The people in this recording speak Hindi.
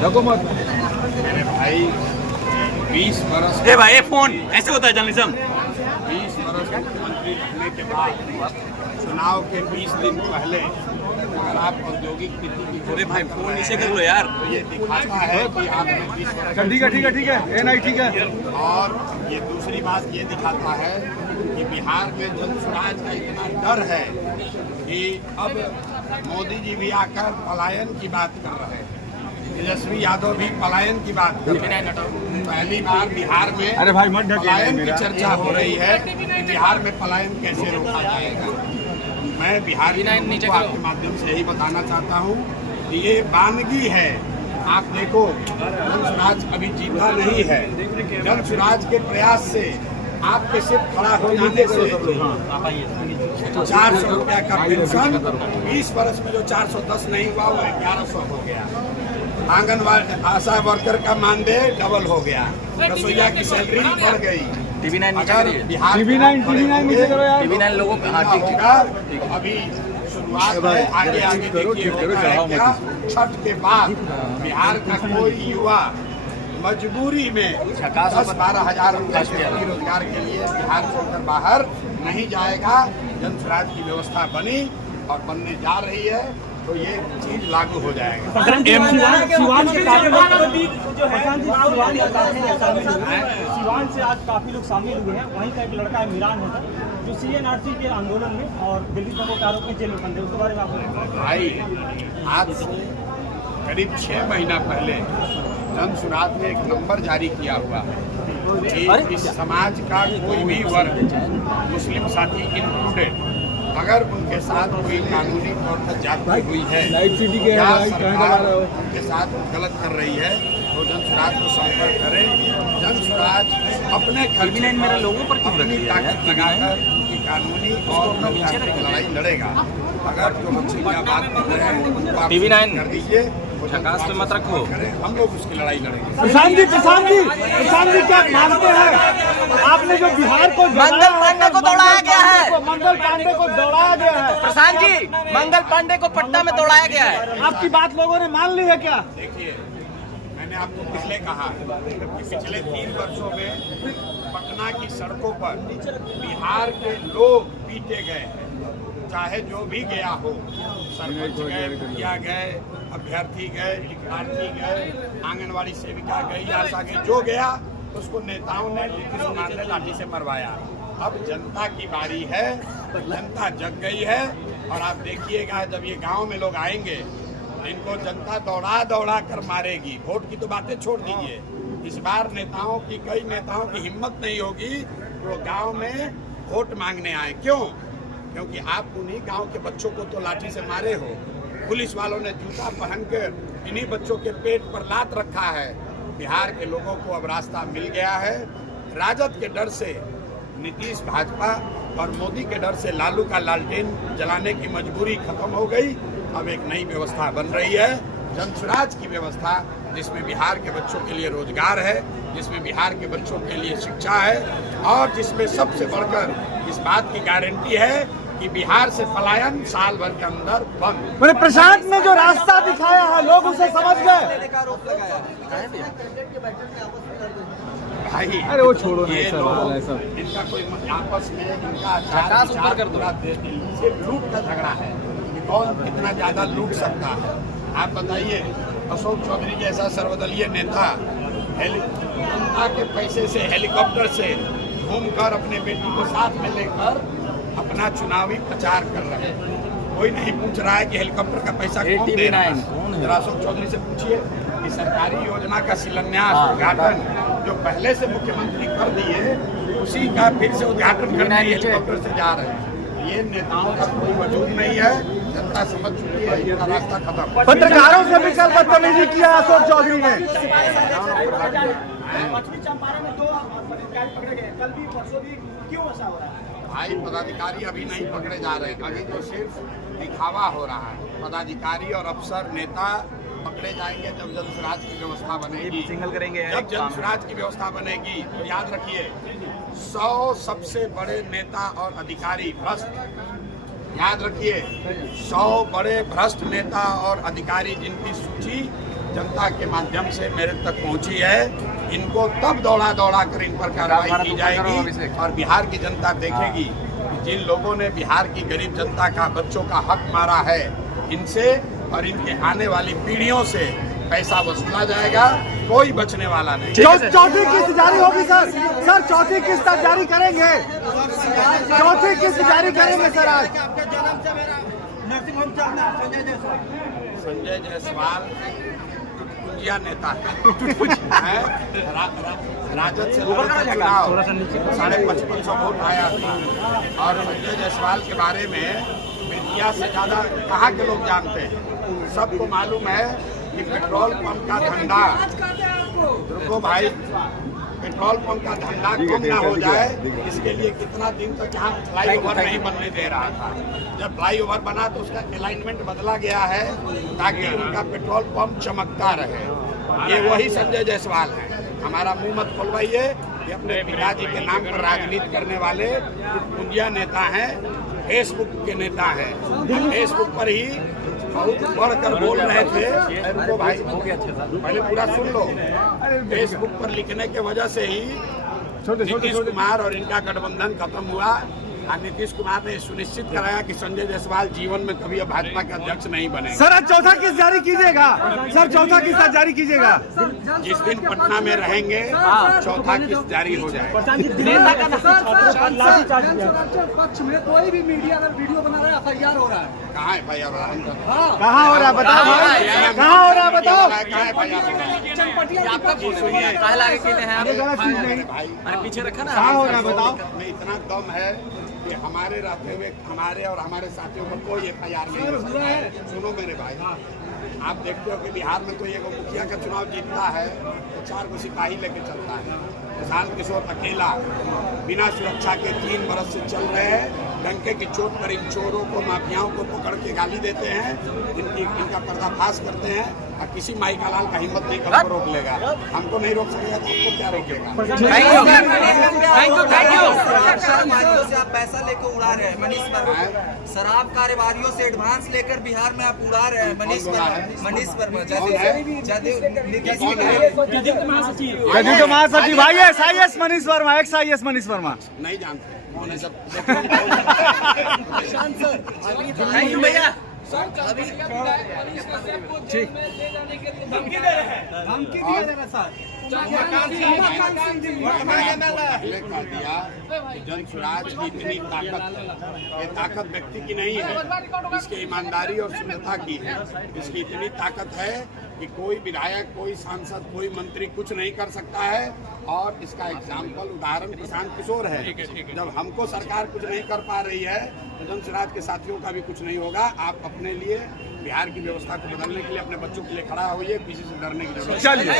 रखो मत। मेरे भाई 20 बरस ए भाई ये फोन ऐसे होता है जर्नलिज्म। 20 बरस मुख्यमंत्री बनने के बाद चुनाव के 20 दिन पहले अगर आप औद्योगिक नीति की अरे भाई फोन घोषणा नीचे कर कर लो यार। तो ये दिखाता है कि आपने 20 बरस ठीक है ठीक है ठीक है नहीं ठीक है। और ये दूसरी बात ये दिखाता है कि बिहार में जन स्वराज का इतना डर है कि अब मोदी जी भी आकर पलायन की बात कर रहे हैं, तेजस्वी यादव भी पलायन की बात कर रहे हैं। पहली बार बिहार में अरे भाई मत ढकिए पलायन की मेरा। चर्चा हो रही है कि बिहार में पलायन कैसे रोका जाएगा। मैं बिहार के लोगों को आपके माध्यम से यही बताना चाहता हूँ कि ये वानगी है। आप देखो जन स्वराज अभी जीता नहीं है। जन स्वराज के प्रयास से आपके सिर्फ खड़ा हो जाने से 400 रुपया का पेंशन 20 वर्ष में जो 410 नहीं हुआ वो 1100 हो गया। आंगनबाड़ी आशा वर्कर का मानदेय डबल हो गया। रसोईया की सैलरी बढ़ गई। TV9 नीचे अगर करिए। बिहार TV9 नीचे करो यार। TV9 लोगों का हाँ ठीक ठीक। होगा अभी शुरुआत है, आगे आगे देखिए होता है क्या। छठ के बाद बिहार का कोई युवा मजबूरी में 10-12 हजार रुपये से रोजगार के लिए बिहार छोड़कर बाहर नहीं जाएगा। जन स्वराज की व्यवस्था बनी और बनने जा रही है तो ये चीज लागू हो जाएगा। सिवान से आज काफी लोग शामिल हुए हैं। वहीं का एक लड़का है मिरान है जो CNRC के आंदोलन में और दिल्ली दंगों के आरोप में जेल में बंद है। उसके बारे में आप भाई आज से करीब 6 महीना पहले जन स्वराज ने एक नंबर जारी किया हुआ है कि इस समाज का कोई भी वर्ग, मुस्लिम साथी इंक्लूडेड, अगर उनके साथ कोई कानूनी तौर पर जाति हुई है या सरकार उनके साथ गलत कर रही है तो जन स्वराज को संपर्क करें। जन स्वराज अपने खर्चे मेरा लोगों पर क्यों अपनी ताकत लगाकर उनकी कानूनी और लोकतांत्रिक लड़ाई लड़ेगा। अगर जो हमसे क्या बात कर रहे हैं उनको आप TV9 कर दीजिए, झकास पे मत रखो। हम लोग उसकी लड़ाई लड़ेंगे। प्रशांत जी क्या मानते हैं आपने जो बिहार को मंगल पांडे को दौड़ाया गया है। मंगल पांडे को दौड़ाया गया है। प्रशांत जी मंगल पांडे को पट्टा में दौड़ाया गया है। आपकी बात लोगों ने मान ली है क्या? देखिए मैंने आपको पहले कहा कि पिछले 3 वर्षों में पटना की सड़कों पर बिहार के लोग पीटे गए हैं। चाहे जो भी गया हो, सरपंच गए, मुखिया गए, अभ्यर्थी गए, लिखार्थी गए, आंगनवाड़ी सेविका गई, आशा गई, जो गया उसको नेताओं ने लाठी से मरवाया। अब जनता की बारी है, जनता जग गई है और आप देखिएगा जब ये गांव में लोग आएंगे इनको जनता दौड़ा दौड़ा कर मारेगी। वोट की तो बातें छोड़ दीजिए, इस बार कई नेताओं की हिम्मत नहीं होगी वो गांव में वोट मांगने आए। क्यों? क्योंकि आप उन्हीं गांव के बच्चों को तो लाठी से मारे हो। पुलिस वालों ने जूता पहनकर इन्हीं बच्चों के पेट पर लात रखा है। बिहार के लोगों को अब रास्ता मिल गया है। राजद के डर से नीतीश भाजपा और मोदी के डर से लालू का लालटेन जलाने की मजबूरी खत्म हो गई। अब एक नई व्यवस्था बन रही है, जन स्वराज की व्यवस्था, जिसमें बिहार के बच्चों के लिए रोजगार है, जिसमें बिहार के बच्चों के लिए शिक्षा है और जिसमें सबसे बढ़कर इस बात की गारंटी है कि बिहार से पलायन साल भर के अंदर बंद। मैंने प्रशांत ने जो रास्ता दिखाया है लोग उसे समझ गए। भाई अरे वो छोड़ो ना, ये ऐसा लोग, वाला है सब। इनका कोई आपस में इनका पूरा सिर्फ लूट का झगड़ा है कि कौन कितना ज्यादा लूट सकता है। आप बताइए, अशोक चौधरी जैसा सर्वदलीय नेता जनता के पैसे से हेलीकॉप्टर से घूमकर अपने बेटी को साथ में लेकर अपना चुनावी प्रचार कर रहे हैं। कोई नहीं पूछ रहा है कि हेलीकॉप्टर का पैसा कौन दे रहा है। जरा अशोक चौधरी से पूछिए कि सरकारी योजना का शिलान्यास उद्घाटन जो पहले से मुख्यमंत्री कर दिए उसी का फिर से उद्घाटन करने हेलीकॉप्टर से जा रहे हैं। ये नेताओं का कोई वजूद नहीं है, जनता समझ चुकी है, इनका रास्ता खत्म। पत्रकारों से भी कल बदतमीजी किया अशोक चौधरी ने। पश्चिमी चंपारण में 2 पदाधिकारी पकड़े गए, कल भी परसों भी, क्यों ऐसा हो रहा है? भाई पदाधिकारी अभी नहीं पकड़े जा रहे हैं, अभी तो सिर्फ दिखावा हो रहा है। पदाधिकारी और अफसर नेता पकड़े जाएंगे जब जन स्वराज की व्यवस्था बनेगी। सिंगल करेंगे जब जन स्वराज की व्यवस्था बनेगी तो याद रखिए 100 सबसे बड़े नेता और अधिकारी भ्रष्ट, याद रखिए 100 बड़े भ्रष्ट नेता और अधिकारी जिनकी सूची जनता के माध्यम से मेरे तक पहुंची है, इनको तब दौड़ा दौड़ा कर इन पर कार्रवाई की जाएगी और बिहार की जनता देखेगी कि जिन लोगों ने बिहार की गरीब जनता का, बच्चों का हक मारा है, इनसे और इनके आने वाली पीढ़ियों से पैसा वसूला जाएगा, कोई बचने वाला नहीं। चौथी किस्त जारी होगी सर। सर चौथी किस्त जारी करेंगे, चौथी किस्त जारी करेंगे सर आज। संजय जायसवाल टुटपुंजिया नेता है, राजद से चुनाव 5500 वोट आया था और संजय जायसवाल के बारे में मीडिया से ज्यादा कहाँ के लोग जानते हैं। सबको मालूम है कि पेट्रोल पंप का धंधा, रुको भाई, पेट्रोल पंप का धंधा कम ना हो जाए, इसके लिए कितना दिन तक यहाँ फ्लाईओवर नहीं बनने दे रहा था। जब फ्लाईओवर बना तो उसका अलाइनमेंट बदला गया है ताकि उनका पेट्रोल पंप चमकता रहे। ये वही संजय जायसवाल है। हमारा मुंह मत खोलवाइए, ये अपने पिताजी के नाम पर राजनीति करने वाले टुटपुंजिया नेता हैं, फेसबुक के नेता हैं। फेसबुक पर ही बहुत बढ़कर बोल रहे थे, रुको भाई पहले पूरा सुन लो। फेसबुक पर लिखने के वजह से ही नीतीश कुमार और इनका गठबंधन खत्म हुआ और नीतीश कुमार ने सुनिश्चित कराया कि संजय जायसवाल जीवन में कभी अब भाजपा के अध्यक्ष नहीं बनेंगे। सर आज चौथा किस्त जारी कीजिएगा, सर चौथा किस्त जारी कीजिएगा। जिस दिन पटना में रहेंगे चौथा किस्त जारी हो जाएगा। पक्ष में कोई भी मीडिया अगर वीडियो बना रहा है FIR हो रहा है। कहाँ FIR हो रहा है? कहाँ हो रहा है बताओ, कहाँ हो रहा है बताओ। कहाँ FIR हो रहा है? सुनिए अरे पीछे रखा ना, कहाँ हो रहा है बताओ। में इतना दम है कि हमारे रहते हुए हमारे और हमारे साथियों पर कोई FIR नहीं है। सुनो मेरे भाई, आप देखते हो कि बिहार में तो ये मुखिया का चुनाव जीतता है तो 4 को सिपाही लेके चलता है। प्रशांत किशोर अकेला बिना सुरक्षा के 3 बरस से चल रहे हैं। डंके की चोट पर इन चोरों को, माफियाओं को पकड़ के गाली देते हैं, इनका पर्दाफाश करते हैं और किसी माई का लाल का हिम्मत नहीं कर रोक लेगा। हमको नहीं रोक सकेगा तो आपको क्या रोकेगा? Thank you. से आप पैसा लेकर उड़ा रहे हैं मनीष वर्मा। शराब कारोबारियों से एडवांस लेकर बिहार में आप उड़ा रहे हैं मनीष वर्मा। जदयू के महासचिव IAS मनीष वर्मा, ex-IAS मनीष वर्मा। नहीं जानते कौन है सब। थैंक यू भैया। धमकी दिया जा रहा है सर। पहले कह दिया कि जन स्वराज की इतनी ताकत है, ये ताकत व्यक्ति की नहीं है, इसकी ईमानदारी और शुद्धता की है। इसकी इतनी ताकत है कि कोई विधायक, कोई सांसद, कोई मंत्री कुछ नहीं कर सकता है और इसका एग्जाम्पल, उदाहरण प्रशांत किशोर है। जब हमको सरकार कुछ नहीं कर पा रही है तो जन स्वराज के साथियों का भी कुछ नहीं होगा। आप अपने लिए बिहार की व्यवस्था को बदलने के लिए, अपने बच्चों के लिए खड़ा होइए, किसी से डरने की जरूरत नहीं। चलिए।